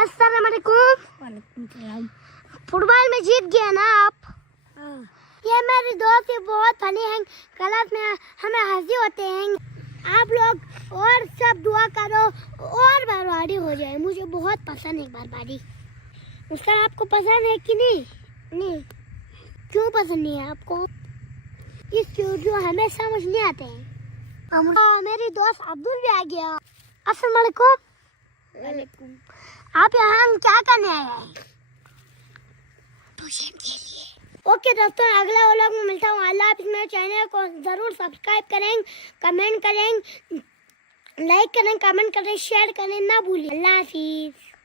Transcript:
अस्सलाम वालेकुम। वालेकुम सलाम। फुटबॉल में जीत गया ना आप? ये मेरे दोस्त बहुत फनी हैं, क्लास में हमें हंसी होते हैं। आप लोग और सब दुआ करो और बर्बादी हो जाए। मुझे बहुत पसंद है बर्बादी। उसका आपको पसंद है कि नहीं? नहीं, क्यों पसंद नहीं है आपको? इस जो हमें समझ नहीं आते हैं। मेरी दोस्त अब्दुल भी आ गया। अस्सलाम वालेकुम। वालेकुम। आप यहाँ क्या करने आए हैं? ट्यूशन के लिए। ओके दोस्तों, अगला व्लॉग में मिलता हूँ। अल्लाह हाफिज़। मेरे चैनल को ज़रूर सब्सक्राइब करें, कमेंट करें, लाइक करें, कमेंट करें, शेयर करें ना भूलिए। अल्लाह हाफिज़।